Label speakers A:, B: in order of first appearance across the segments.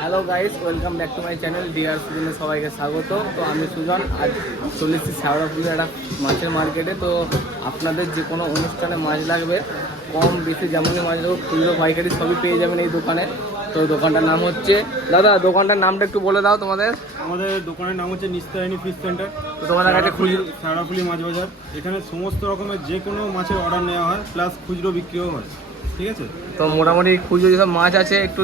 A: Hello guys welcome back to my channel DR সুজনে সবাইকে স্বাগত। তো আমি সুজন আজ চলে এসেছি শ্যাওড়াপুরের একটা মাছের মার্কেটে তো আপনাদের যে কোনো অনুষ্ঠানে মাছ লাগবে কম বেশি যেমনই মাছ লাগবে খুচরো পাইকারি সবই পেয়ে যাবেন এই দোকানে। তো দোকানটার নাম হচ্ছে দাদা দোকানটার নামটা একটু বলে দাও তোমাদের।
B: আমাদের দোকানের নাম হচ্ছে নিস্তায়নী ফিশ সেন্টার
A: তো তোমাদের কাছে খুচরো
B: সারাফুলি মাছ বাজার। এখানে সমস্ত রকমের যে কোনো মাছের অর্ডার নেওয়া হয় প্লাস খুচরো বিক্রিও হয়। ঠিক আছে?
A: তো মোটামুটি খুচরো যেসব মাছ আছে একটু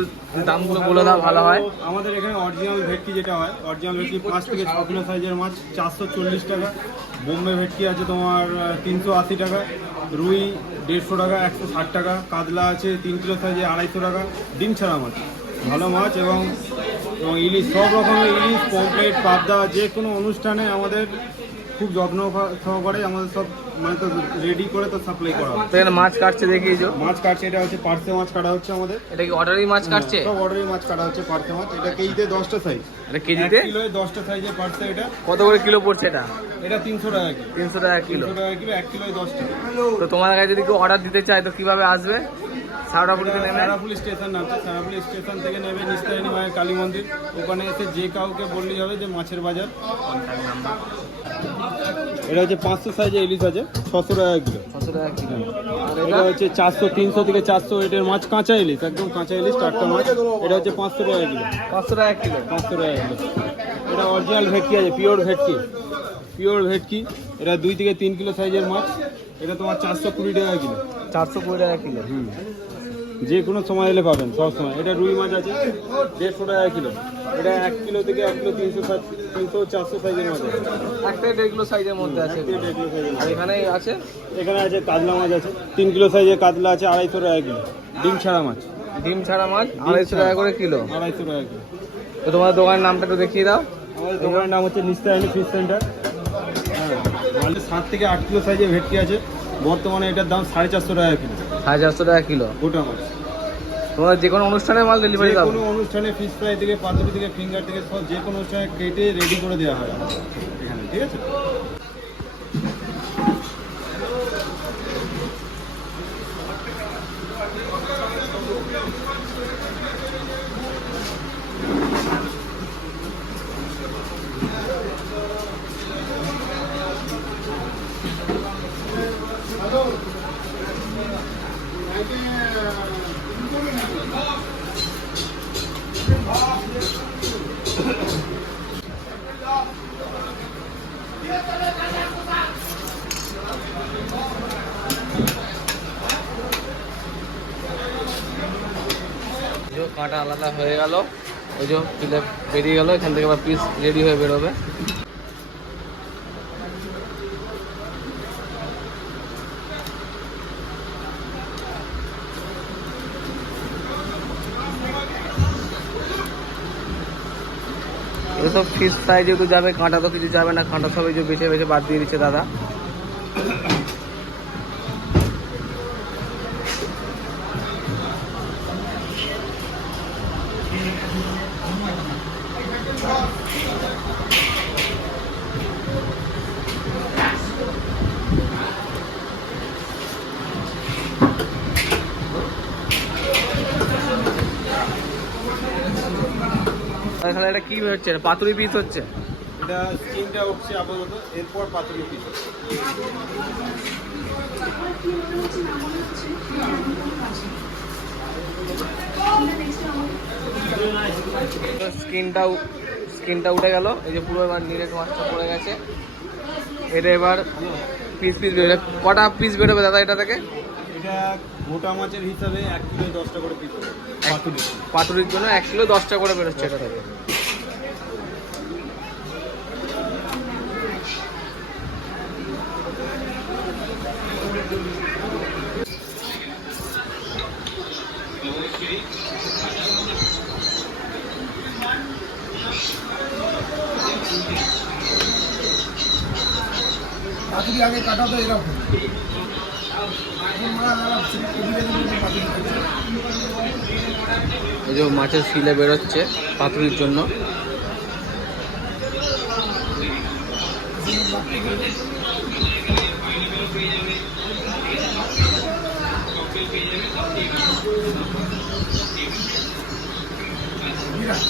A: দামগুলো বলে দাও ভালো হয়।
B: আমাদের এখানে অরিজিনাল ভেটকি যেটা হয় অরিজিনাল ভেটকি পাঁচ থেকে ছ কিলো সাইজের মাছ চারশো চল্লিশ টাকা। বোম্বে ভেটকি আছে তোমার তিনশো আশি টাকা। রুই দেড়শো টাকা একশো ষাট টাকা। কাতলা আছে তিন কিলো সাইজে আড়াইশো টাকা। ডিম ছাড়া মাছ ভালো মাছ এবং এবং ইলিশ সব রকমের ইলিশ পমপ্লেট পাবদা যে কোনো অনুষ্ঠানে আমাদের খুব যত্ন সহকারে আমাদের সব মানে তো রেডি করে তো সাপ্লাই করা হয়
A: তো এখানে মাছ কাটছে দেখিয়েছো?
B: মাছ কাটছে এটা হচ্ছে পার্সে মাছ কাটা হচ্ছে আমাদের।
A: এটা কি অর্ডারই মাছ কাটছে?
B: সব অর্ডারি মাছ কাটা হচ্ছে পার্সে মাছ। এটা কেজিতে দশটা সাইজ
A: এটা কেজিতে?
B: কিলোয় দশটা সাইজের পার্সে এটা।
A: কত করে কিলো পড়ছে এটা?
B: এটা তিনশো টাকা
A: তিনশো টাকা কিলো।
B: টাকা কিলো এক কিলোয় দশটা।
A: তো তোমার কাছে যদি কেউ অর্ডার দিতে চায় তো কীভাবে আসবে? নেমে
B: সারাপুলি স্টেশন নামছে সারাপুলি স্টেশন থেকে নেবে নিস্তারিণী মায়ের কালী মন্দির। ওখানে এসে যে কাউকে বললেই হবে যে মাছের বাজার। এটা হচ্ছে পাঁচশো সাইজে ইলিশ আছে ছশো টাকা কিলো।
A: ছশো টাকা কিলো।
B: এটা
A: এটা?
B: হচ্ছে চারশো তিনশো থেকে চারশো এটার মাছ কাঁচা ইলিশ একদম কাঁচা ইলিশ টাটকা মাছ। এটা হচ্ছে পাঁচশো টাকা কিলো।
A: পাঁচশো টাকা কিলো।
B: পাঁচশো টাকা কিলো। এটা অরিজিনাল ভেটকি আছে পিওর ভেটকি। পিওর ভেটকি এটা দুই থেকে তিন কিলো সাইজের মাছ এটা তোমার চারশো কুড়ি টাকা কিলো।
A: চারশো কুড়ি টাকা কিলো।
B: হুম। যে কোনো সময় এলে পাবেন সব সময়। এটা রুই মাছ আছে দেড়শো টাকা কিলো। এটা এক কিলো থেকে এক কিলো তিনশো সাত তিনশো চারশো সাইজের মাছ আছে।
A: এক থেকে দেড় কিলো সাইজের মধ্যে আছে। আর এখানে আছে?
B: এখানে আছে কাতলা মাছ আছে। তিন কিলো সাইজের কাতলা আছে আড়াইশো টাকা কিলো। ডিম ছাড়া মাছ।
A: ডিম ছাড়া মাছ আড়াইশো টাকা করে কিলো।
B: আড়াইশো টাকা কিলো।
A: তো তোমার দোকানের নামটা একটু দেখিয়ে দাও।
B: আমাদের দোকানের নাম হচ্ছে নিস্তায়নী ফিশ সেন্টার মালে সাত থেকে আট কিলো সাইজের ভেটকি আছে। বর্তমানে এটার দাম সাড়ে চারশো টাকা কিলো।
A: সাড়ে চারশো টাকা কিলো?
B: গোটা মাছ
A: তোমরা যে কোনো অনুষ্ঠানে মাল ডেলিভারি দাও।
B: কোনো অনুষ্ঠানে ফিশ ফ্রাই থেকে পাতুরি থেকে ফিঙ্গার থেকে সব যে কোনো অনুষ্ঠানে কেটে রেডি করে দেওয়া হয় এখানে ঠিক আছে?
A: কাঁটা আলাদা হয়ে গেল। ওই যে ফিলে বেরিয়ে গেল, এখান থেকে আবার পিস রেডি হয়ে বেরোবে। এসব ফিস ফ্রাই যেহেতু যাবে, কাঁটা তো কিছু যাবে না, কাঁটা সব যে বেছে বেছে বাদ দিয়ে দিচ্ছে দাদা। তাহলে এটা কি হচ্ছে? পাতুরি পিস হচ্ছে?
B: এটা স্কিনটা হচ্ছে আপাতত এরপর পাতুরি পিস
A: স্কিনটা স্কিনটা উঠে গেল। এই যে পুরো এবার নিরেট মাছটা পড়ে গেছে। এটা এবার পিস পিস বেরোবে। কটা পিস বেরোবে দাদা এটা থেকে?
B: এটা গোটা মাছের হিসাবে এক কিলো দশটা করে পিস পাতুরি।
A: পাতুরির জন্য এক কিলো দশটা করে বেরোচ্ছে এটা। থেকে
C: পাতুরি আগে কাটা তো এরকম এখন মাছ আবার এদিকে এদিকে পাতুরি কাটছে।
A: এই যে মাছের শিলে বেরোচ্ছে পাতুরির জন্য
C: বিরাট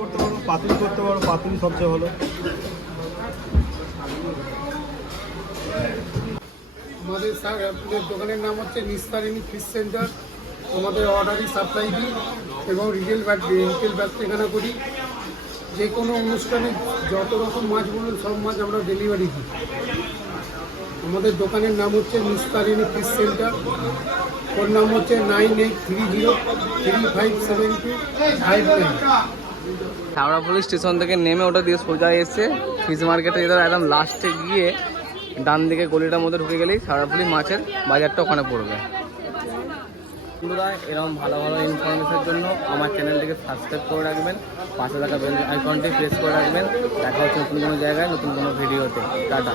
B: করতে পারো পাতুরি করতে পারো পাতুরি সবচেয়ে ভালো।
C: আমাদের স্যার, আপনাদের দোকানের নাম হচ্ছে নিস্তারিণী ফিশ সেন্টার। আমাদের অর্ডারই সাপ্লাই দিই এবং রিটেল ব্যাগ রিটেল ব্যবসাখানা করি। যে কোনো অনুষ্ঠানে যত রকম মাছ বলুন, সব মাছ আমরা ডেলিভারি দিই। আমাদের দোকানের নাম হচ্ছে নিস্তারিণী ফিশ সেন্টার। ওর নাম হচ্ছে nine eight three zero three five seven two five nine.
A: হাওড়াপুলি station থেকে নেমে ওটা দিয়ে সোজা এসে ফিশ মার্কেটে যেতে একদম লাস্টে গিয়ে ডান দিকে গলিটার মধ্যে ঢুকে গেলেই হাওড়াপুলি মাছের বাজারটা ওখানে পড়বে। বন্ধুরা, এরকম ভালো ভালো ইনফরমেশনের জন্য আমার চ্যানেলটিকে সাবস্ক্রাইব করে রাখবেন। পাশে থাকা বেল আইকনটি প্রেস করে রাখবেন। দেখা হচ্ছে নতুন কোনো জায়গায়, নতুন কোনো ভিডিওতে টাটা।